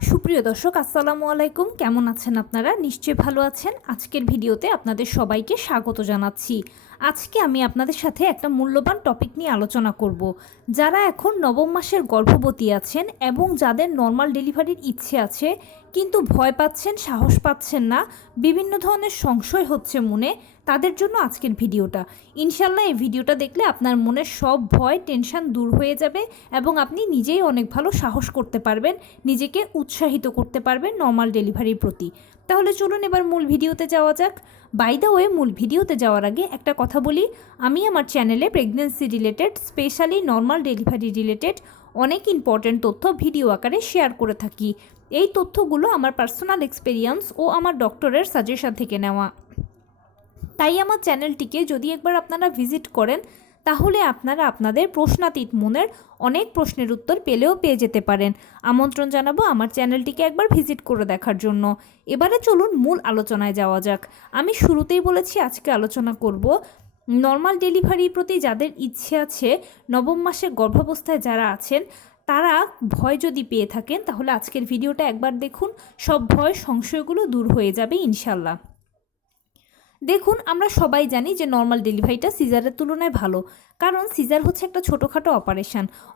সুপ্রিয় দর্শক আসসালামু আলাইকুম, কেমন আছেন আপনারা? নিশ্চয়ই ভালো আছেন। আজকের ভিডিওতে আপনাদের সবাইকে স্বাগত জানাচ্ছি। আজকে আমি আপনাদের সাথে একটা মূল্যবান টপিক নিয়ে আলোচনা করব। যারা এখন নবম মাসের গর্ভবতী আছেন এবং যাদের নর্মাল ডেলিভারির ইচ্ছে আছে কিন্তু ভয় পাচ্ছেন, সাহস পাচ্ছেন না, বিভিন্ন ধরনের সংশয় হচ্ছে মনে, তাদের জন্য আজকের ভিডিওটা। ইনশাল্লাহ এই ভিডিওটা দেখলে আপনার মনের সব ভয়, টেনশন দূর হয়ে যাবে এবং আপনি নিজেই অনেক ভালো সাহস করতে পারবেন, নিজেকে উৎসাহিত করতে পারবেন নর্মাল ডেলিভারির প্রতি। তাহলে চলুন এবার মূল ভিডিওতে যাওয়া যাক। বাই দ্য ওয়ে, মূল ভিডিওতে যাওয়ার আগে একটা কথা বলি, আমি আমার চ্যানেলে pregnancy related, specially normal delivery related অনেক ইম্পর্ট্যান্ট তথ্য ভিডিও আকারে শেয়ার করে থাকি। এই তথ্যগুলো আমার পার্সোনাল এক্সপেরিয়েন্স ও আমার ডক্টরের সাজেশন থেকে নেওয়া। তাই আমার চ্যানেলটিকে যদি একবার আপনারা ভিজিট করেন তাহলে আপনারা আপনাদের প্রশ্নাতীত মনের অনেক প্রশ্নের উত্তর পেয়ে যেতে পারেন। আমন্ত্রণ জানাবো আমার চ্যানেলটিকে একবার ভিজিট করে দেখার জন্য। এবারে চলুন মূল আলোচনায় যাওয়া যাক। আমি শুরুতেই বলেছি আজকে আলোচনা করব নর্মাল ডেলিভারির প্রতি যাদের ইচ্ছে আছে, নবম মাসের গর্ভাবস্থায় যারা আছেন, তারা ভয় যদি পেয়ে থাকেন তাহলে আজকের ভিডিওটা একবার দেখুন, সব ভয় সংশয়গুলো দূর হয়ে যাবে ইনশাল্লাহ। দেখুন, আমরা সবাই জানি যে নর্মাল ডেলিভারিটা সিজারের তুলনায় ভালো, কারণ সিজার হচ্ছে একটা ছোটোখাটো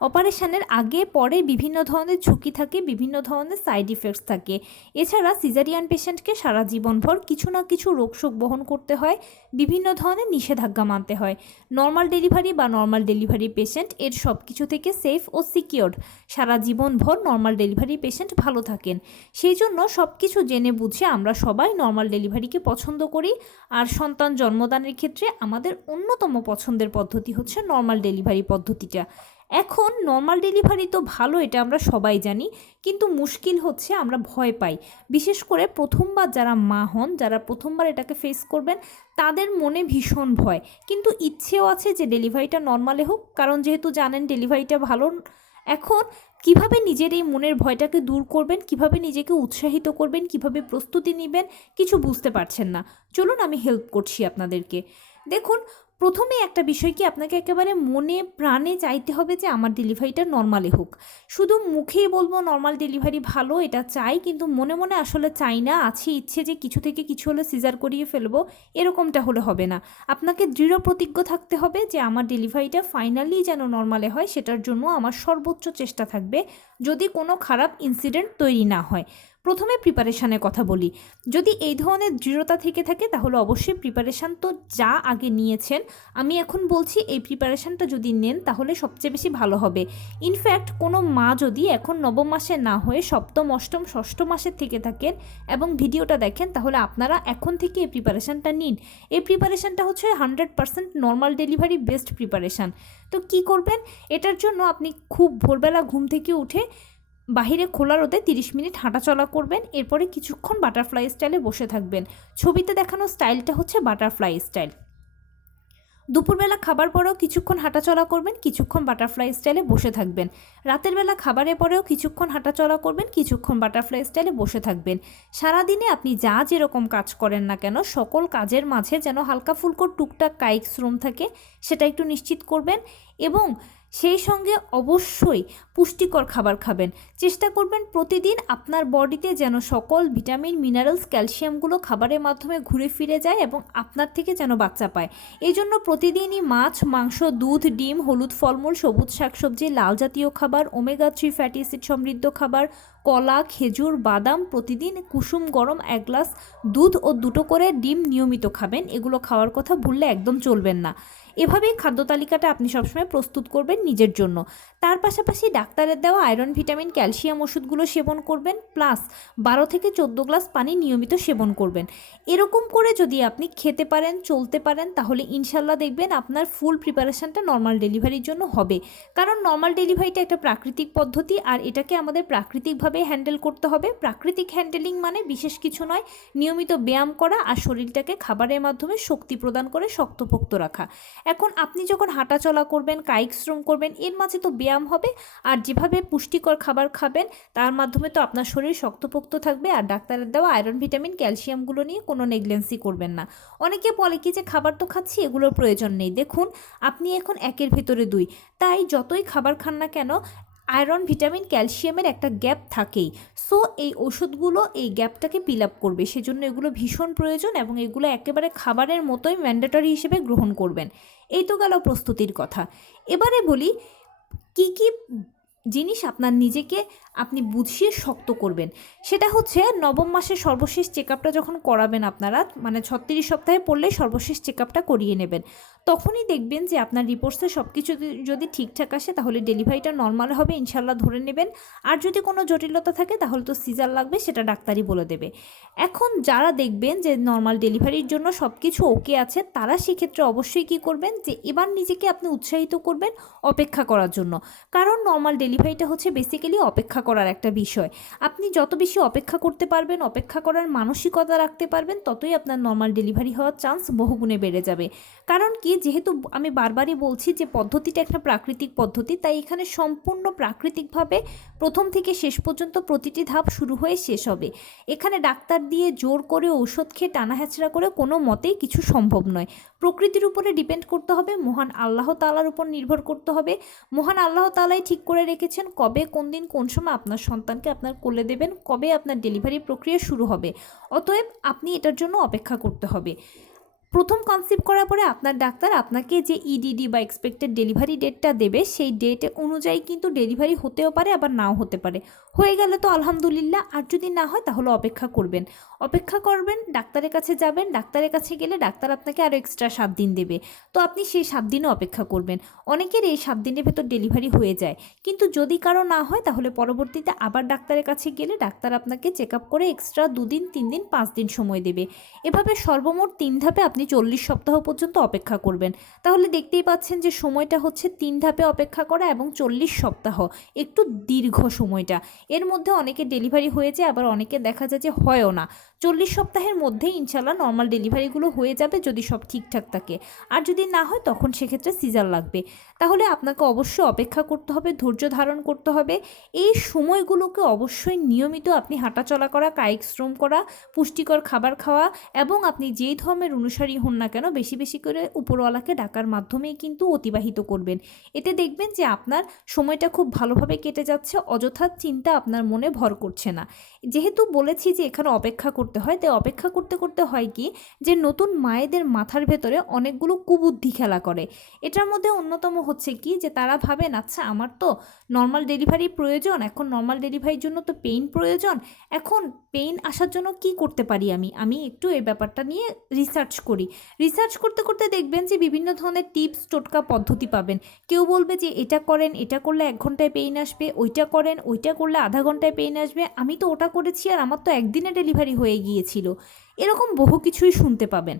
অপারেশানের আগে পরে বিভিন্ন ধরনের ঝুঁকি থাকে, বিভিন্ন ধরনের সাইড ইফেক্টস থাকে। এছাড়া সিজারিয়ান পেশেন্টকে সারা জীবনভর কিছু না কিছু রোগশোক বহন করতে হয়, বিভিন্ন ধরনের নিষেধাজ্ঞা মানতে হয়। নর্মাল ডেলিভারি বা নর্মাল ডেলিভারি পেশেন্ট এর সব কিছু থেকে সেফ ও সিকিওরড। সারা জীবনভর নর্মাল ডেলিভারি পেশেন্ট ভালো থাকেন। সেই জন্য সব কিছু জেনে বুঝে আমরা সবাই নর্মাল ডেলিভারিকে পছন্দ করি। আর সন্তান জন্মদানের ক্ষেত্রে আমাদের অন্যতম পছন্দের পদ্ধতি হচ্ছে নর্মাল ডেলিভারি পদ্ধতিটা। এখন নর্মাল ডেলিভারি তো ভালো, এটা আমরা সবাই জানি, কিন্তু মুশকিল হচ্ছে আমরা ভয় পাই। বিশেষ করে প্রথমবার যারা মা হন, যারা প্রথমবার এটাকে ফেস করবেন, তাদের মনে ভীষণ ভয়, কিন্তু ইচ্ছেও আছে যে ডেলিভারিটা নর্মালে হোক, কারণ যেহেতু জানেন ডেলিভারিটা ভালো। এখন কিভাবে নিজের এই মনের ভয়টাকে দূর করবেন, কিভাবে নিজেকে উৎসাহিত করবেন, কিভাবে প্রস্তুতি নেবেন, কিছু বুঝতে পারছেন না। চলুন আমি হেল্প করছি আপনাদেরকে। দেখুন, প্রথমে একটা বিষয় কি, আপনাকে একেবারে মনে প্রাণে চাইতে হবে যে আমার ডেলিভারিটা নর্মালে হোক। শুধু মুখেই বলবো নর্মাল ডেলিভারি ভালো, এটা চাই, কিন্তু মনে মনে আসলে চাই না, আছে ইচ্ছে যে কিছু থেকে কিছু হলে সিজার করিয়ে ফেলবো, এরকমটা হলে হবে না। আপনাকে দৃঢ় প্রতিজ্ঞ থাকতে হবে যে আমার ডেলিভারিটা ফাইনালি যেন নর্মালে হয়, সেটার জন্য আমার সর্বোচ্চ চেষ্টা থাকবে, যদি কোনো খারাপ ইনসিডেন্ট তৈরি না হয়। প্রথমে প্রিপারেশানের কথা বলি। যদি এই ধরনের দৃঢ়তা থেকে থাকে তাহলে অবশ্যই প্রিপারেশান তো যা আগে নিয়েছেন, আমি এখন বলছি এই প্রিপারেশানটা যদি নেন তাহলে সবচেয়ে বেশি ভালো হবে। ইনফ্যাক্ট কোনো মা যদি এখন নবম মাসে না হয়ে সপ্তম, অষ্টম, ষষ্ঠ মাসের থেকে থাকেন এবং ভিডিওটা দেখেন, তাহলে আপনারা এখন থেকে এই প্রিপারেশানটা নিন। এই প্রিপারেশানটা হচ্ছে 100% নর্মাল ডেলিভারি বেস্ট প্রিপারেশান। তো কি করবেন, এটার জন্য আপনি খুব ভোরবেলা ঘুম থেকে উঠে বাহিরে খোলা রোদে 30 মিনিট হাঁটাচলা করবেন। এরপরে কিছুক্ষণ বাটারফ্লাই স্টাইলে বসে থাকবেন। ছবিতে দেখানো স্টাইলটা হচ্ছে বাটারফ্লাই স্টাইল। দুপুরবেলা খাবার পরেও কিছুক্ষণ হাঁটাচলা করবেন, কিছুক্ষণ বাটারফ্লাই স্টাইলে বসে থাকবেন। রাতের বেলা খাবারের পরেও কিছুক্ষণ হাঁটাচলা করবেন, কিছুক্ষণ বাটারফ্লাই স্টাইলে বসে থাকবেন। সারাদিনে আপনি যা যেরকম কাজ করেন না কেন, সকল কাজের মাঝে যেন হালকা ফুলকো টুকটাক কায়িক শ্রম থাকে, সেটা একটু নিশ্চিত করবেন। এবং সেই সঙ্গে অবশ্যই পুষ্টিকর খাবার খাবেন। চেষ্টা করবেন প্রতিদিন আপনার বডিতে যেন সকল ভিটামিন, মিনারেলস, ক্যালসিয়ামগুলো খাবারের মাধ্যমে ঘুরে ফিরে যায় এবং আপনার থেকে যেন বাচ্চা পায়। এই জন্য প্রতিদিনই মাছ, মাংস, দুধ, ডিম, হলুদ ফলমূল, সবুজ শাকসবজি, লাল জাতীয় খাবার, ওমেগা 3 ফ্যাটি অ্যাসিড সমৃদ্ধ খাবার, কলা, খেজুর, বাদাম, প্রতিদিন কুসুম গরম 1 গ্লাস দুধ ও 2টো করে ডিম নিয়মিত খাবেন। এগুলো খাওয়ার কথা ভুললে একদম চলবেন না। এভাবেই খাদ্য তালিকাটা আপনি সবসময় প্রস্তুত করবেন নিজের জন্য। তার পাশাপাশি ডাক্তারের দেওয়া আয়রন, ভিটামিন, ক্যালসিয়াম ওষুধগুলো সেবন করবেন, প্লাস 12 থেকে 14 গ্লাস পানি নিয়মিত সেবন করবেন। এরকম করে যদি আপনি খেতে পারেন, চলতে পারেন, তাহলে ইনশাল্লাহ দেখবেন আপনার ফুল প্রিপারেশানটা নর্মাল ডেলিভারির জন্য হবে। কারণ নর্মাল ডেলিভারিটা একটা প্রাকৃতিক পদ্ধতি, আর এটাকে আমাদের প্রাকৃতিকভাবে হ্যান্ডেল করতে হবে। প্রাকৃতিক হ্যান্ডেলিং মানে বিশেষ কিছু নয়, নিয়মিত ব্যায়াম করা আর শরীরটাকে খাবারের মাধ্যমে শক্তি প্রদান করে শক্তপোক্ত রাখা। এখন আপনি যখন হাঁটাচলা করবেন, কায়িক শ্রম করবেন, এর মাঝে তো ব্যায়াম হবে, আর যেভাবে পুষ্টিকর খাবার খাবেন তার মাধ্যমে তো আপনার শরীর শক্তপোক্ত থাকবে। আর ডাক্তারের দেওয়া আয়রন, ভিটামিন, ক্যালসিয়ামগুলো নিয়ে কোনো নেগলেন্সি করবেন না। অনেকে বলে কি যে খাবার তো খাচ্ছি, এগুলোর প্রয়োজন নেই। দেখুন, আপনি এখন 1-এর ভেতরে 2, তাই যতই খাবার খান না কেন আয়রন, ভিটামিন, ক্যালসিয়ামের একটা গ্যাপ থাকেই। সো এই ওষুধগুলো এই গ্যাপটাকে ফিল আপ করবে, সেজন্য এগুলো ভীষণ প্রয়োজন এবং এগুলো একেবারে খাবারের মতোই ম্যান্ডেটরি হিসেবে গ্রহণ করবেন। এই তো গেল প্রস্তুতির কথা। এবারে বলি কি কি জিনিস আপনার নিজেকে আপনি বুঝিয়ে শক্ত করবেন। সেটা হচ্ছে নবম মাসের সর্বশেষ চেক আপটা যখন করাবেন আপনারা, মানে 36 সপ্তাহে পড়লে সর্বশেষ চেক আপটা করিয়ে নেবেন, তখনই দেখবেন যে আপনার রিপোর্টসে সব কিছু যদি ঠিকঠাক আসে তাহলে ডেলিভারিটা নর্মাল হবে ইনশাল্লাহ ধরে নেবেন। আর যদি কোনো জটিলতা থাকে তাহলে তো সিজার লাগবে, সেটা ডাক্তারই বলে দেবে। এখন যারা দেখবেন যে নর্মাল ডেলিভারির জন্য সব কিছু ওকে আছে, তারা সেক্ষেত্রে অবশ্যই কী করবেন, যে এবার নিজেকে আপনি উৎসাহিত করবেন অপেক্ষা করার জন্য। কারণ নর্মাল ডেলিভারিটা হচ্ছে বেসিক্যালি অপেক্ষা করার একটা বিষয়। আপনি যত বেশি অপেক্ষা করতে পারবেন, অপেক্ষা করার মানসিকতা রাখতে পারবেন, ততই আপনার নর্মাল ডেলিভারি হওয়ার চান্স বহুগুণে বেড়ে যাবে। কারণ কি, যেহেতু আমি বারবারই বলছি যে পদ্ধতিটা একটা প্রাকৃতিক পদ্ধতি, তাই এখানে সম্পূর্ণ প্রাকৃতিকভাবে প্রথম থেকে শেষ পর্যন্ত প্রতিটি ধাপ শুরু হয়ে শেষ হবে। এখানে ডাক্তার দিয়ে জোর করে ঔষধ খেয়ে টানা হ্যাচড়া করে কোনো মতেই কিছু সম্ভব নয়। প্রকৃতির উপরে ডিপেন্ড করতে হবে, মহান আল্লাহ তাআলার উপর নির্ভর করতে হবে। মহান আল্লাহ তাআলাই ঠিক করে রেখেছেন কবে, কোন দিন, কোন সময় আপনার সন্তানকে আপনার কোলে দেবেন, কবে আপনার ডেলিভারি প্রক্রিয়া শুরু হবে। অতএব আপনি এটার জন্য অপেক্ষা করতে হবে। প্রথম কনসিভ করার পরে আপনার ডাক্তার আপনাকে যে ইডিডি বা এক্সপেক্টেড ডেলিভারি ডেটটা দেবে, সেই ডেট অনুযায়ী কিন্তু ডেলিভারি হতেও পারে আবার নাও হতে পারে। হয়ে গেলে তো আলহামদুলিল্লাহ, আর যদি না হয় তাহলে অপেক্ষা করবেন। অপেক্ষা করবেন, ডাক্তারের কাছে যাবেন, ডাক্তারের কাছে গেলে ডাক্তার আপনাকে আরও এক্সট্রা 7 দিন দেবে। তো আপনি সেই 7 দিনও অপেক্ষা করবেন। অনেকের এই 7 দিনের ভেতর ডেলিভারি হয়ে যায়, কিন্তু যদি কারো না হয় তাহলে পরবর্তীতে আবার ডাক্তারের কাছে গেলে ডাক্তার আপনাকে চেক আপ করে এক্সট্রা 2 দিন, 3 দিন, 5 দিন সময় দেবে। এভাবে সর্বমোট 3 ধাপে আপনি 40 সপ্তাহ পর্যন্ত অপেক্ষা করবেন। তাহলে দেখতেই পাচ্ছেন যে সময়টা হচ্ছে 3 ধাপে অপেক্ষা করা এবং 40 সপ্তাহ, একটু দীর্ঘ সময়টা। এর মধ্যে অনেকে ডেলিভারি হয়ে যায়, আবার অনেকে দেখা যায় যে হয়ও না। 40 সপ্তাহের মধ্যেই ইনশাল্লাহ নর্মাল ডেলিভারিগুলো হয়ে যাবে যদি সব ঠিকঠাক থাকে। আর যদি না হয় তখন সেক্ষেত্রে সিজার লাগবে। তাহলে আপনাকে অবশ্যই অপেক্ষা করতে হবে, ধৈর্য ধারণ করতে হবে। এই সময়গুলোকে অবশ্যই নিয়মিত আপনি হাঁটাচলা করা, কায়িক শ্রম করা, পুষ্টিকর খাবার খাওয়া এবং আপনি যেই ধর্মের অনুসারী হন না কেন বেশি বেশি করে উপরওয়ালাকে ডাকার মাধ্যমেই কিন্তু অতিবাহিত করবেন। এতে দেখবেন যে আপনার সময়টা খুব ভালোভাবে কেটে যাচ্ছে, অযথা চিন্তা আপনার মনে ভর করছে না। যেহেতু বলেছি যে এখানে অপেক্ষা করতে হয়, তাই অপেক্ষা করতে করতে হয় কি, যে নতুন মায়েদের মাথার ভেতরে অনেকগুলো কুবুদ্ধি খেলা করে। এটার মধ্যে অন্যতম হচ্ছে কি, যে তারা ভাবেন আচ্ছা আমার তো নর্মাল ডেলিভারি প্রয়োজন, এখন নর্মাল ডেলিভারির জন্য তো পেইন প্রয়োজন, এখন পেইন আসার জন্য কি করতে পারি আমি একটু এই ব্যাপারটা নিয়ে রিসার্চ করি। রিসার্চ করতে করতে দেখবেন যে বিভিন্ন ধরনের টিপস, টোটকা, পদ্ধতি পাবেন। কেউ বলবে যে এটা করেন, এটা করলে 1 ঘন্টায় পেইন আসবে, ওইটা করেন, ওইটা করলে আধা ঘন্টায় পেইন আসবে, আমি তো ওটা করেছি আর আমার তো একদিনে ডেলিভারি হয়ে গিয়েছিল। এরকম বহু কিছুই শুনতে পাবেন।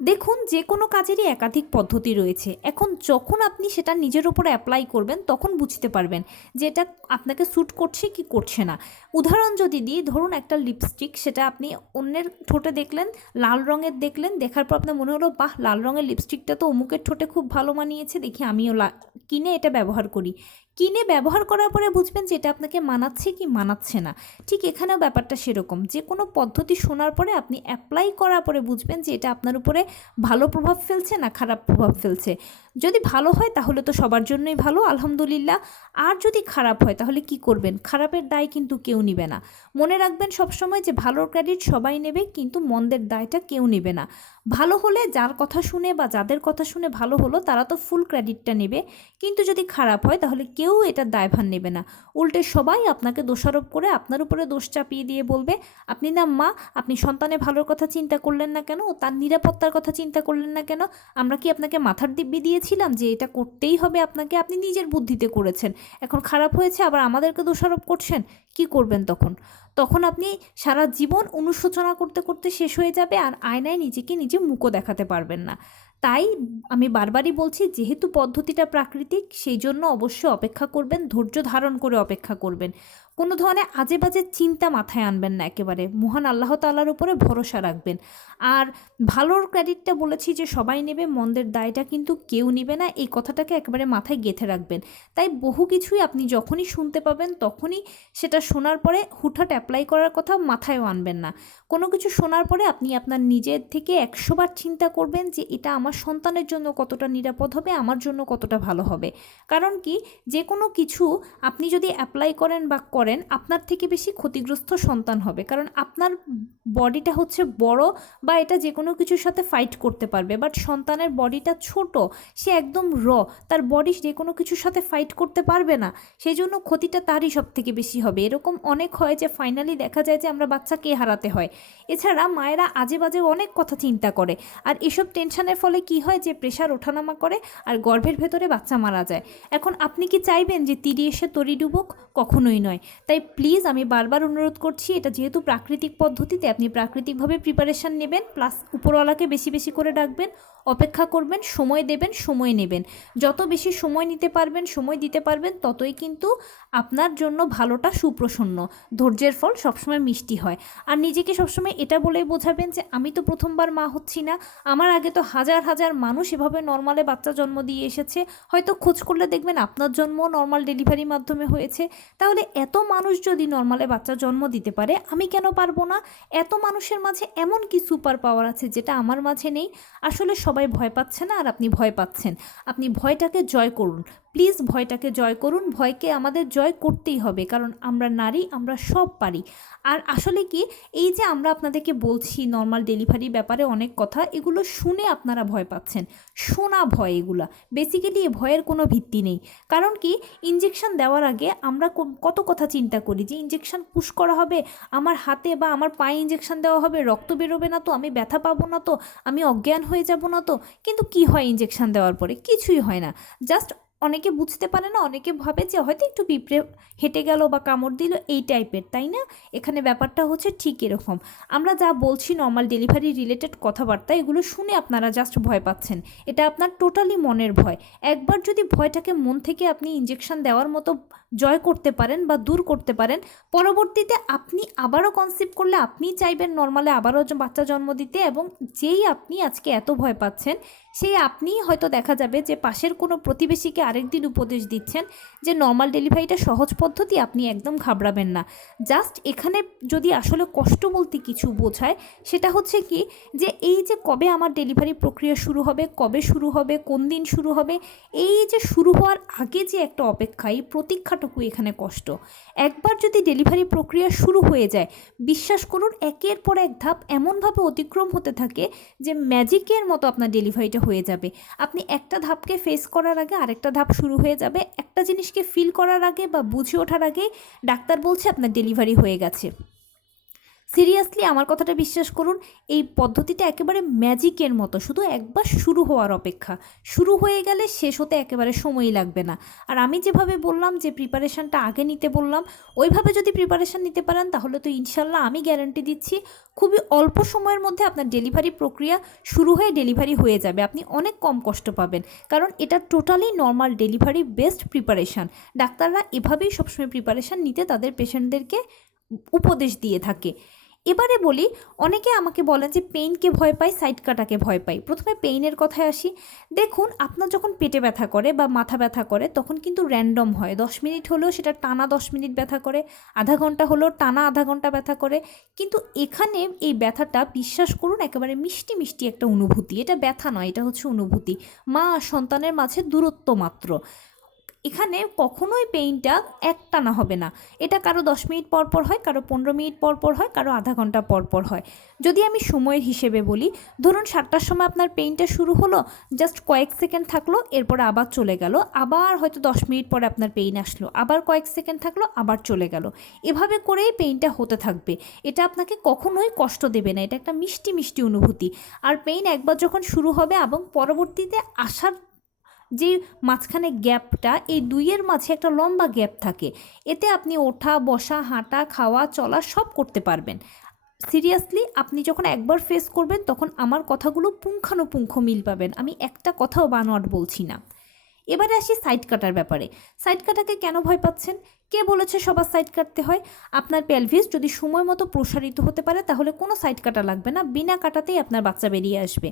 দেখুন, যে কোনো কাজেরই একাধিক পদ্ধতি রয়েছে। এখন যখন আপনি সেটা নিজের উপর অ্যাপ্লাই করবেন তখন বুঝতে পারবেন যে এটা আপনাকে স্যুট করছে কি করছে না। উদাহরণ যদি দিই, ধরুন একটা লিপস্টিক, সেটা আপনি অন্যের ঠোঁটে দেখলেন, লাল রঙের দেখলেন, দেখার পর আপনার মনে হলো বাহ, লাল রঙের লিপস্টিকটা তো অমুকের ঠোঁটে খুব ভালো মানিয়েছে, দেখি আমিও কিনে এটা ব্যবহার করি। কিনে ব্যবহার করার পরে বুঝবেন যে এটা আপনাকে মানাচ্ছে কি মানাচ্ছে না। ঠিক এখানেও ব্যাপারটা সেরকম, যে কোনো পদ্ধতি শোনার পরে আপনি অ্যাপ্লাই করার পরে বুঝবেন যে এটা আপনার উপরে ভালো প্রভাব ফেলছে না খারাপ প্রভাব ফেলছে। যদি ভালো হয় তাহলে তো সবার জন্যই ভালো, আলহামদুলিল্লাহ। আর যদি খারাপ হয় তাহলে কি করবেন? খারাপের দায় কিন্তু কেউ নেবে না। মনে রাখবেন সবসময় যে ভালোর ক্রেডিট সবাই নেবে, কিন্তু মন্দের দায়টা কেউ নেবে না। ভালো হলে যার কথা শুনে বা যাদের কথা শুনে ভালো হলো তারা তো ফুল ক্রেডিটটা নেবে, কিন্তু যদি খারাপ হয় তাহলে কেউ এটার দায়ভার নেবে না। উল্টে সবাই আপনাকে দোষারোপ করে আপনার উপরে দোষ চাপিয়ে দিয়ে বলবে আপনি না মা, আপনি সন্তানের ভালোর কথা চিন্তা করলেন না কেন, তার নিরাপত্তার কথা চিন্তা করলেন না কেন, আমরা কি আপনাকে মাথার দিব্যি দিয়েছিলাম যে এটা করতেই হবে আপনাকে, আপনি নিজের বুদ্ধিতে করেছেন, এখন খারাপ হয়েছে আবার আমাদেরকে দোষারোপ করছেন। কি করবেন তখন? তখন আপনি সারা জীবন অনুশোচনা করতে করতে শেষ হয়ে যাবে, আর আয়নায় নিজেকে নিজে মুখও দেখাতে পারবেন না। তাই আমি বারবারই বলছি, যেহেতু পদ্ধতিটা প্রাকৃতিক সেই জন্য অবশ্যই অপেক্ষা করবেন, ধৈর্য ধারণ করে অপেক্ষা করবেন। কোনো ধরনের আজে বাজে চিন্তা মাথায় আনবেন না, একেবারে মহান আল্লাহ তাআলার উপরে ভরসা রাখবেন। আর ভালোর ক্রেডিটটা বলেছি যে সবাই নেবে, মন্দের দায়টা কিন্তু কেউ নেবে না, এই কথাটাকে একেবারে মাথায় গেঁথে রাখবেন। তাই বহু কিছুই আপনি যখনই শুনতে পাবেন তখনই সেটা শোনার পরে হুটহাট অ্যাপ্লাই করার কথা মাথায়ও আনবেন না। কোনো কিছু শোনার পরে আপনি আপনার নিজের থেকে 100 বার চিন্তা করবেন যে এটা আমার সন্তানের জন্য কতটা নিরাপদ হবে, আমার জন্য কতটা ভালো হবে। কারণ কি, যে কোনো কিছু আপনি যদি অ্যাপ্লাই করেন বা করেন, আপনার থেকে বেশি ক্ষতিগ্রস্ত সন্তান হবে। কারণ আপনার বডিটা হচ্ছে বড় বা এটা যে কোনো কিছুর সাথে ফাইট করতে পারবে, বাট সন্তানের বডিটা ছোট, সে একদম তার বডি যে কোনো কিছুর সাথে ফাইট করতে পারবে না, সেই জন্য ক্ষতিটা তারই সব থেকে বেশি হবে। এরকম অনেক হয় যে ফাইনালি দেখা যায় যে আমরা বাচ্চাকে হারাতে হয়। এছাড়া মায়েরা আজে বাজে অনেক কথা চিন্তা করে, আর এসব টেনশনের ফলে কি হয় যে প্রেশার ওঠানামা করে আর গর্ভের ভেতরে বাচ্চা মারা যায়। এখন আপনি কি চাইবেন যে তিরি এসে তরি ডুবুক? কখনোই নয়। তাই প্লিজ আমি বারবার অনুরোধ করছি, এটা যেহেতু প্রাকৃতিক পদ্ধতিতে, আপনি প্রাকৃতিকভাবে প্রিপারেশান নেবেন, প্লাস উপরওয়ালাকে বেশি বেশি করে ডাকবেন, অপেক্ষা করবেন, সময় দেবেন, সময় নেবেন। যত বেশি সময় নিতে পারবেন, সময় দিতে পারবেন, ততই কিন্তু আপনার জন্য ভালোটা সুপ্রসন্ন। ধৈর্যের ফল সবসময় মিষ্টি হয়। আর নিজেকে সবসময় এটা বলেই বোঝাবেন যে আমি তো প্রথমবার মা হচ্ছি না, আমার আগে তো হাজার হাজার মানুষ এভাবে নর্মালে বাচ্চা জন্ম দিয়ে এসেছে, হয়তো খোঁজ করলে দেখবেন আপনার জন্ম নর্মাল ডেলিভারির মাধ্যমে হয়েছে। তাহলে এত মানুষ যদি নর্মালে বাচ্চা জন্ম দিতে পারে, আমি কেন পারবো না? এত মানুষের মাঝে এমন কি সুপার পাওয়ার আছে যেটা আমার মাঝে নেই? আসলে সবাই ভয় পাচ্ছে না, আর আপনি ভয় পাচ্ছেন। আপনি ভয়টাকে জয় করুন, প্লিজ ভয়টাকে জয় করুন। ভয়কে আমাদের জয় করতেই হবে, কারণ আমরা নারী, আমরা সব পারি। আর আসলে কি, এই যে আমরা আপনাদেরকে বলছি নর্মাল ডেলিভারি ব্যাপারে অনেক কথা, এগুলো শুনে আপনারা ভয় পাচ্ছেন, শোনা ভয়। এগুলা বেসিক্যালি এ ভয়ের কোনো ভিত্তি নেই। কারণ কি, ইঞ্জেকশন দেওয়ার আগে আমরা কত কথা চিন্তা করি যে ইঞ্জেকশন পুশ করা হবে, আমার হাতে বা আমার পায়ে ইঞ্জেকশন দেওয়া হবে, রক্ত বেরোবে না তো, আমি ব্যথা পাবো না তো, আমি অজ্ঞান হয়ে যাব না তো। কিন্তু কি হয় ইঞ্জেকশন দেওয়ার পরে? কিছুই হয় না। জাস্ট অনেকে বুঝতে পারে না, অনেকে ভাবে যে হয়তো একটু পিঁপড়ে হেঁটে গেল বা কামড় দিল, এই টাইপের, তাই না? এখানে ব্যাপারটা হচ্ছে ঠিক এরকম। আমরা যা বলছি নর্মাল ডেলিভারি রিলেটেড কথাবার্তা, এগুলো শুনে আপনারা জাস্ট ভয় পাচ্ছেন। এটা আপনার টোটালি মনের ভয়। একবার যদি ভয়টাকে মন থেকে আপনি ইঞ্জেকশন দেওয়ার মতো জয় করতে পারেন বা দূর করতে পারেন, পরবর্তীতে আপনি আবারও কনসিভ করলে আপনি চাইবেন নর্মালে আবারও বাচ্চা জন্ম দিতে। এবং যেই আপনি আজকে এত ভয় পাচ্ছেন, সেই আপনিই হয়তো দেখা যাবে যে পাশের কোনো প্রতিবেশীকে আরেকদিন উপদেশ দিচ্ছেন যে নর্মাল ডেলিভারিটা সহজ পদ্ধতি, আপনি একদম ঘাবড়াবেন না। জাস্ট এখানে যদি আসলে কষ্ট বলতে কিছু বোঝায়, সেটা হচ্ছে কি, যে এই যে কবে আমার ডেলিভারি প্রক্রিয়া শুরু হবে, কবে শুরু হবে, কোন দিন শুরু হবে, এই যে শুরু হওয়ার আগে যে একটা অপেক্ষা, এই প্রতীক্ষাটুকু এখানে কষ্ট। একবার যদি ডেলিভারি প্রক্রিয়া শুরু হয়ে যায়, বিশ্বাস করুন একের পর এক ধাপ এমনভাবে অতিক্রম হতে থাকে যে ম্যাজিকের মতো আপনার ডেলিভারিটা হয়ে যাবে। আপনি একটা ধাপকে ফেস করার আগে আরেকটা ধাপ শুরু হয়ে যাবে, একটা জিনিসকে ফিল করার আগে বা বুঝে ওঠার আগে ডাক্তার বলছে আপনার ডেলিভারি হয়ে গেছে। সিরিয়াসলি আমার কথাটা বিশ্বাস করুন, এই পদ্ধতিটা একেবারে ম্যাজিকের মতো, শুধু একবার শুরু হওয়ার অপেক্ষা। শুরু হয়ে গেলে শেষ হতে একেবারে সময়ই লাগবে না। আর আমি যেভাবে বললাম যে প্রিপারেশানটা আগে নিতে বললাম, ওইভাবে যদি প্রিপারেশান নিতে পারেন, তাহলে তো ইনশাল্লাহ আমি গ্যারান্টি দিচ্ছি খুবই অল্প সময়ের মধ্যে আপনার ডেলিভারি প্রক্রিয়া শুরু হয়ে ডেলিভারি হয়ে যাবে। আপনি অনেক কম কষ্ট পাবেন, কারণ এটা totally normal delivery best preparation. ডাক্তাররা এভাবেই সবসময় প্রিপারেশান নিতে তাদের পেশেন্টদেরকে উপদেশ দিয়ে থাকে। এবারে বলি, অনেকে আমাকে বলেন যে পেইনকে ভয় পাই, সাইড কাটাকে ভয় পাই। প্রথমে পেইনের কথায় আসি। দেখুন, আপনার যখন পেটে ব্যথা করে বা মাথা ব্যথা করে, তখন কিন্তু র্যান্ডম হয়। 10 মিনিট হলেও সেটা টানা 10 মিনিট ব্যথা করে, আধা ঘন্টা হলেও টানা আধা ঘন্টা ব্যথা করে। কিন্তু এখানে এই ব্যথাটা বিশ্বাস করুন একেবারে মিষ্টি মিষ্টি একটা অনুভূতি। এটা ব্যথা নয়, এটা হচ্ছে অনুভূতি। মা আর সন্তানের মাঝে দূরত্ব মাত্র। এখানে কখনোই পেইনটা একটানা হবে না। এটা কারো 10 মিনিট পর পর হয়, কারো 15 মিনিট পর পর হয়, কারো আধা ঘন্টা পর পর হয়। যদি আমি সময়ের হিসেবে বলি, ধরুন 7টার সময় আপনার পেইনটা শুরু হলো, জাস্ট কয়েক সেকেন্ড থাকলো, এরপরে আবার চলে গেল, আবার হয়তো 10 মিনিট পরে আপনার পেইন আসলো, আবার কয়েক সেকেন্ড থাকলো, আবার চলে গেল। এভাবে করেই পেইনটা হতে থাকবে। এটা আপনাকে কখনোই কষ্ট দেবে না, এটা একটা মিষ্টি মিষ্টি অনুভূতি। আর পেইন একবার যখন শুরু হবে এবং পরবর্তীতে আসার যে মাঝখানে গ্যাপটা, এই দুইয়ের মাঝে একটা লম্বা গ্যাপ থাকে। এতে আপনি ওঠা বসা হাঁটা খাওয়া চলা সব করতে পারবেন। সিরিয়াসলি আপনি যখন একবার ফেস করবেন, তখন আমার কথাগুলো পুঙ্খানুপুঙ্খ মিল পাবেন। আমি একটা কথাও বানোয়াট বলছি না। এবারে আসি সাইড কাটার ব্যাপারে। সাইড কাটাকে কেন ভয় পাচ্ছেন? কে বলেছে সবার সাইড কাটতে হয়? আপনার পেলভিস যদি সময় মতো প্রসারিত হতে পারে তাহলে কোনো সাইড কাটা লাগবে না, বিনা কাটাতেই আপনার বাচ্চা বেরিয়ে আসবে।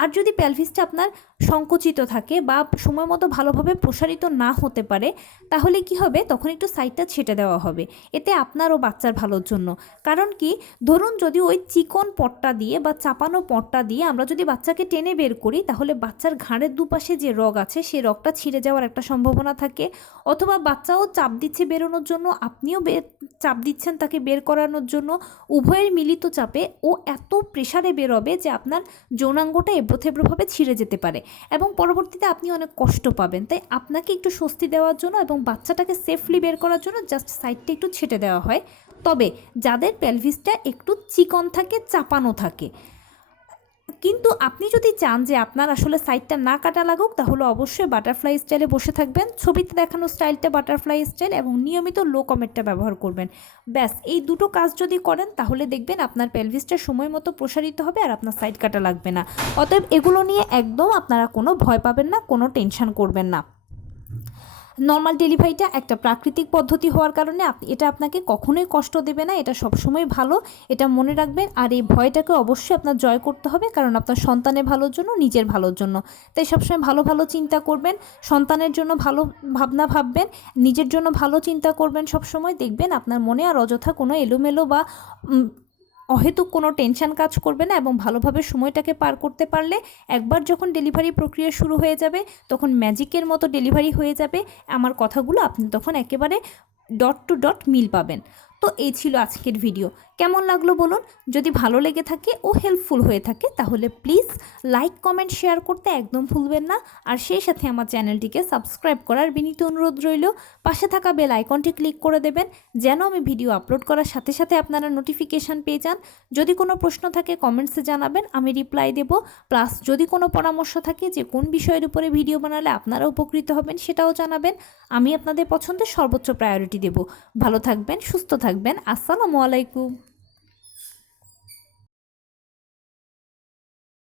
আর যদি পেলভিসটা আপনার সংকুচিত থাকে বা সময় মতো ভালোভাবে প্রসারিত না হতে পারে তাহলে কি হবে, তখন একটু সাইডটা ছেটে দেওয়া হবে, এতে আপনার ও বাচ্চার ভালোর জন্য। কারণ কি, ধরুন যদি ওই চিকন পটটা দিয়ে বা চাপানো পটটা দিয়ে আমরা যদি বাচ্চাকে টেনে বের করি তাহলে বাচ্চার ঘাড়ের দুপাশে যে রগ আছে সেই রগটা ছিঁড়ে যাওয়ার একটা সম্ভাবনা থাকে, অথবা বাচ্চাও চাপ দিচ্ছে বেরোনোর জন্য, আপনিও চাপ দিচ্ছেন তাকে বের করানোর জন্য, উভয়ের মিলিত চাপে ও এত প্রেসারে বেরোবে যে আপনার যৌনাঙ্গটা এবড়োথেবড়োভাবে ছিঁড়ে যেতে পারে এবং পরবর্তীতে আপনি অনেক কষ্ট পাবেন। তাই আপনাকে একটু স্বস্তি দেওয়ার জন্য এবং বাচ্চাটাকে সেফলি বের করার জন্য জাস্ট সাইডটা একটু ছেটে দেওয়া হয়। তবে যাদের পেলভিসটা একটু চিকন থাকে, চাপানো থাকে, কিন্তু আপনি যদি চান যে আপনার আসলে সাইডটা না কাটা লাগুক তাহলে অবশ্যই বাটারফ্লাই স্টাইলে বসে থাকবেন, ছবিতে দেখানো স্টাইলটা বাটারফ্লাই স্টাইল, এবং নিয়মিত লো কমেটটা ব্যবহার করবেন। ব্যাস এই দুটো কাজ যদি করেন তাহলে দেখবেন আপনার পেলভিসটা সময় মতো প্রসারিত হবে আর আপনার সাইড কাটা লাগবে না। অতএব এগুলো নিয়ে একদম আপনারা কোনো ভয় পাবেন না, কোনো টেনশন করবেন না। নর্মাল ডেলিভারিটা একটা প্রাকৃতিক পদ্ধতি হওয়ার কারণে এটা আপনাকে কখনোই কষ্ট দেবে না, এটা সবসময় ভালো, এটা মনে রাখবেন। আর এই ভয়টাকে অবশ্যই আপনার জয় করতে হবে, কারণ আপনার সন্তানের ভালোর জন্য, নিজের ভালোর জন্য। তাই সবসময় ভালো ভালো চিন্তা করবেন, সন্তানের জন্য ভালো ভাবনা ভাববেন, নিজের জন্য ভালো চিন্তা করবেন সবসময়। দেখবেন আপনার মনে আর অযথা কোনো এলোমেলো বা অহেতুক কোনো টেনশন কাজ করবে না, এবং ভালোভাবে সময়টাকে পার করতে পারলে একবার যখন ডেলিভারি প্রক্রিয়া শুরু হয়ে যাবে তখন ম্যাজিকের মতো ডেলিভারি হয়ে যাবে। আমার কথাগুলো আপনি তখন একেবারে ডট টু ডট মিল পাবেন। তো এই ছিল আজকের ভিডিও। কেমন লাগলো বলুন? যদি ভালো লেগে থাকে ও হেল্পফুল হয়ে থাকে তাহলে প্লিজ লাইক, কমেন্ট, শেয়ার করতে একদম ভুলবেন না। আর সেই সাথে আমার চ্যানেলটিকে সাবস্ক্রাইব করার বিনীত অনুরোধ রইল। পাশে থাকা বেল আইকনটি ক্লিক করে দেবেন যেন আমি ভিডিও আপলোড করার সাথে সাথে আপনারা নোটিফিকেশান পেয়ে যান। যদি কোনো প্রশ্ন থাকে কমেন্টসে জানাবেন, আমি রিপ্লাই দেব। প্লাস যদি কোনো পরামর্শ থাকে যে কোন বিষয়ের উপরে ভিডিও বানালে আপনারা উপকৃত হবেন সেটাও জানাবেন। আমি আপনাদের পছন্দের সর্বোচ্চ প্রায়োরিটি দেব। ভালো থাকবেন, সুস্থ থাকবেন। আসসালামু আলাইকুম।